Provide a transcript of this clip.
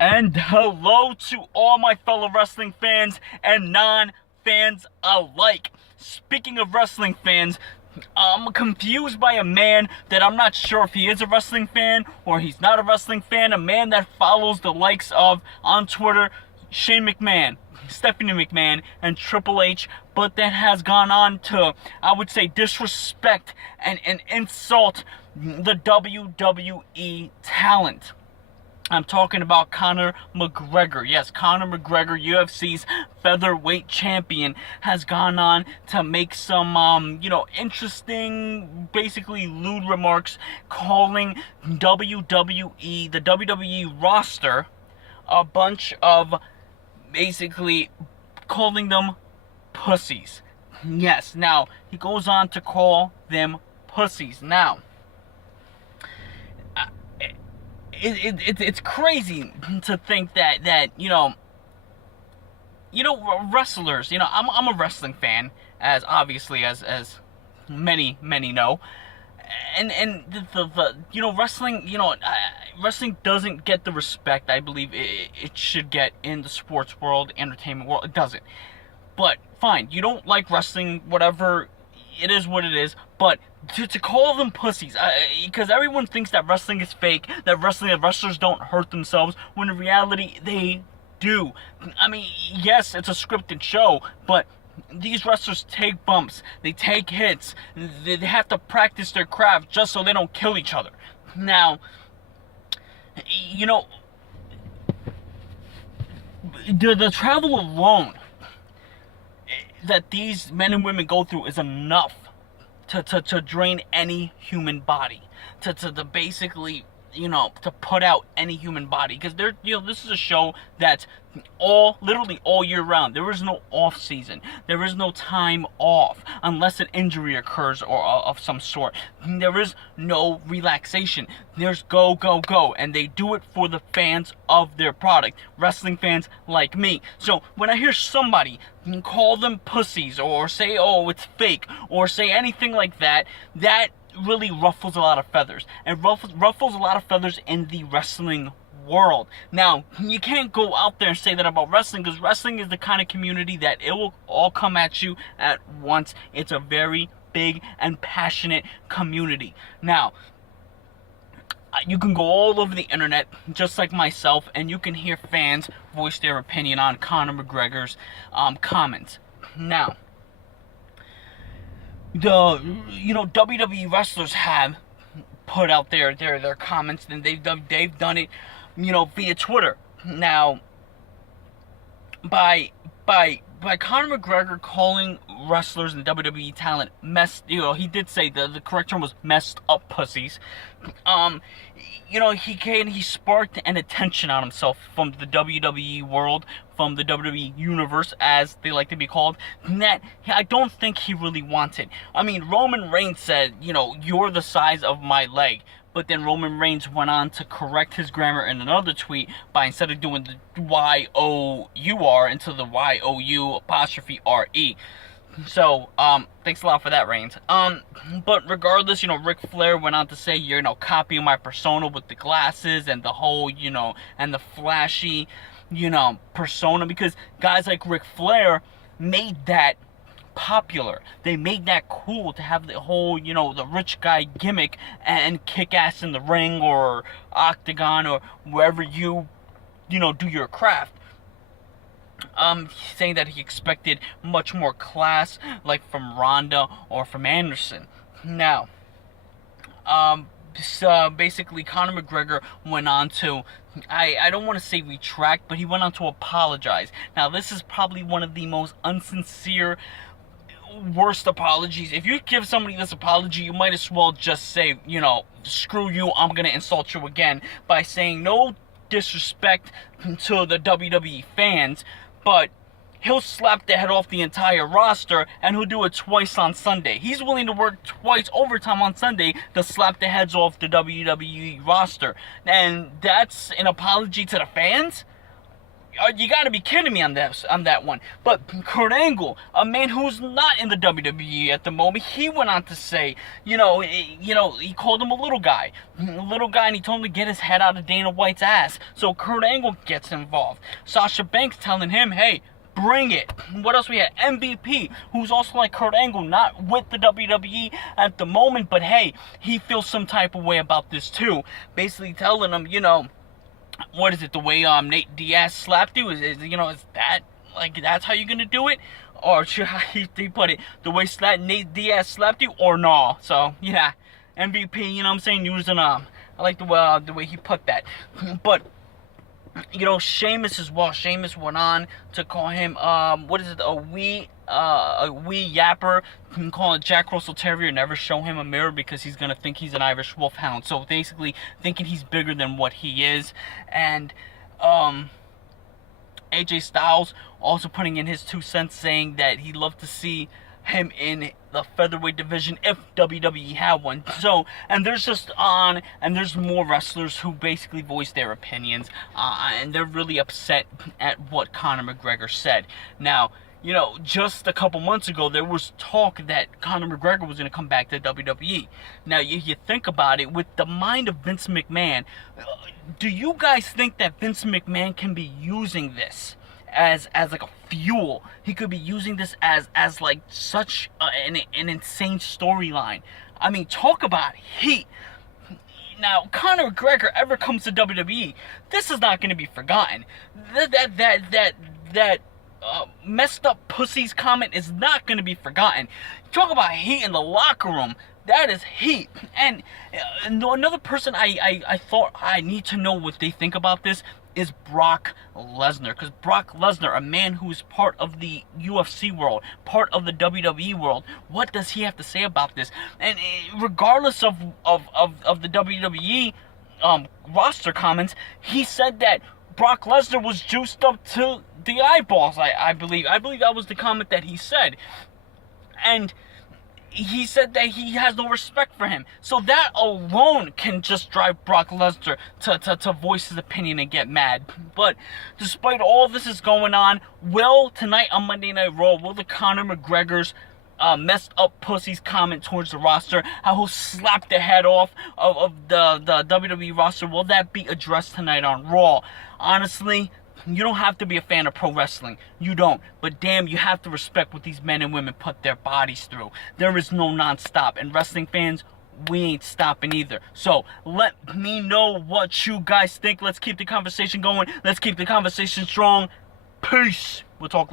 And hello to all my fellow wrestling fans and non-fans alike. Speaking of wrestling fans, I'm confused by a man that I'm not sure if he is a wrestling fan or he's not a wrestling fan. A man that follows the likes of, on Twitter, Shane McMahon, Stephanie McMahon, and Triple H, but that has gone on to, I would say, disrespect and insult the WWE talent. I'm talking about Conor McGregor. Yes, Conor McGregor, UFC's featherweight champion, has gone on to make some, interesting, basically lewd remarks, calling WWE, the WWE roster, a bunch of, basically, calling them pussies. Yes, now, he goes on to call them pussies. Now, it's crazy to think that wrestlers. I'm a wrestling fan, as obviously as many know, and the wrestling wrestling doesn't get the respect I believe it should get in the sports world, entertainment world. It doesn't. But fine, you don't like wrestling, whatever. It is what it is, but to call them pussies, because everyone thinks that wrestling is fake, that wrestlers don't hurt themselves, when in reality, they do. I mean, yes, it's a scripted show, but these wrestlers take bumps, they take hits, they have to practice their craft just so they don't kill each other. Now, the travel alone that these men and women go through is enough to drain any human body, to basically, to put out any human body, because this is a show that's literally all year round. There is no off season. There is no time off unless an injury occurs or of some sort. There is no relaxation. There's go, and they do it for the fans of their product, wrestling fans like me. So when I hear somebody call them pussies or say, oh, it's fake, or say anything like that, that really ruffles a lot of feathers, and ruffles a lot of feathers in the wrestling world. Now, you can't go out there and say that about wrestling, because wrestling is the kind of community that it will all come at you at once. It's a very big and passionate community. Now, you can go all over the internet, just like myself, and you can hear fans voice their opinion on Conor McGregor's comments. Now, the WWE wrestlers have put out their comments, and they've done it, via Twitter. Now, by Conor McGregor calling wrestlers and WWE talent he did say the correct term was messed up pussies. He sparked an attention on himself from the WWE world, from the WWE universe, as they like to be called, that I don't think he really wanted. I mean, Roman Reigns said, you're the size of my leg. But then Roman Reigns went on to correct his grammar in another tweet by, instead of doing the Y-O-U-R, into the Y-O-U''R-E. So, thanks a lot for that, Reigns. But regardless, Ric Flair went on to say, you're, copying my persona with the glasses and the whole, and the flashy, persona, because guys like Ric Flair made that popular. They made that cool, to have the whole, the rich guy gimmick and kick ass in the ring or octagon or wherever you do your craft. Saying that he expected much more class, like from Ronda or from Anderson. Now, basically Conor McGregor went on to, I don't want to say retract, but he went on to apologize. Now, this is probably one of the most unsincere, worst apologies. If you give somebody this apology, you might as well just say, screw you, I'm gonna insult you again, by saying no disrespect to the WWE fans, but he'll slap the head off the entire roster, and he'll do it twice on Sunday. He's willing to work twice overtime on Sunday to slap the heads off the WWE roster. And that's an apology to the fans? You gotta be kidding me on that one. But Kurt Angle, a man who's not in the WWE at the moment, he went on to say, he called him a little guy, and he told him to get his head out of Dana White's ass. So Kurt Angle gets involved. Sasha Banks telling him, hey, bring it. What else we had? MVP, who's also like Kurt Angle, not with the WWE at the moment, but hey, he feels some type of way about this too. Basically telling him, what is it, the way Nate Diaz slapped you? Is that, like, that's how you're gonna do it? Or should he put it, the way Nate Diaz slapped you, or no? So, yeah, MVP, I'm saying, using, I like the way he put that. But, Sheamus as well. Sheamus went on to call him, a wee yapper. You can call it Jack Russell Terrier. Never show him a mirror because he's gonna think he's an Irish Wolfhound. So basically, thinking he's bigger than what he is. And AJ Styles also putting in his 2 cents, saying that he'd love to see him in the featherweight division if WWE had one. So, and there's more wrestlers who basically voice their opinions, and they're really upset at what Conor McGregor said. Now, just a couple months ago, there was talk that Conor McGregor was going to come back to WWE. Now, you think about it, with the mind of Vince McMahon, do you guys think that Vince McMahon can be using this as like a fuel? He could be using this as like such an insane storyline. I mean, talk about heat. Now, Conor McGregor ever comes to WWE, this is not going to be forgotten. That messed up pussies comment is not going to be forgotten. Talk about heat in the locker room. That is heat. And another person I thought I need to know what they think about this is Brock Lesnar. Because Brock Lesnar, a man who is part of the UFC world, part of the WWE world, what does he have to say about this? And regardless of the WWE roster comments, he said that Brock Lesnar was juiced up to the eyeballs, I believe. I believe that was the comment that he said. And he said that he has no respect for him. So that alone can just drive Brock Lesnar to voice his opinion and get mad. But despite all this is going on, tonight on Monday Night Raw, will the Conor McGregor's messed up pussies comment towards the roster, how he'll slap the head off of the WWE roster, will that be addressed tonight on Raw? Honestly, you don't have to be a fan of pro wrestling. You don't. But damn, you have to respect what these men and women put their bodies through. There is no non-stop. And wrestling fans, we ain't stopping either. So, let me know what you guys think. Let's keep the conversation going. Let's keep the conversation strong. Peace. We'll talk later.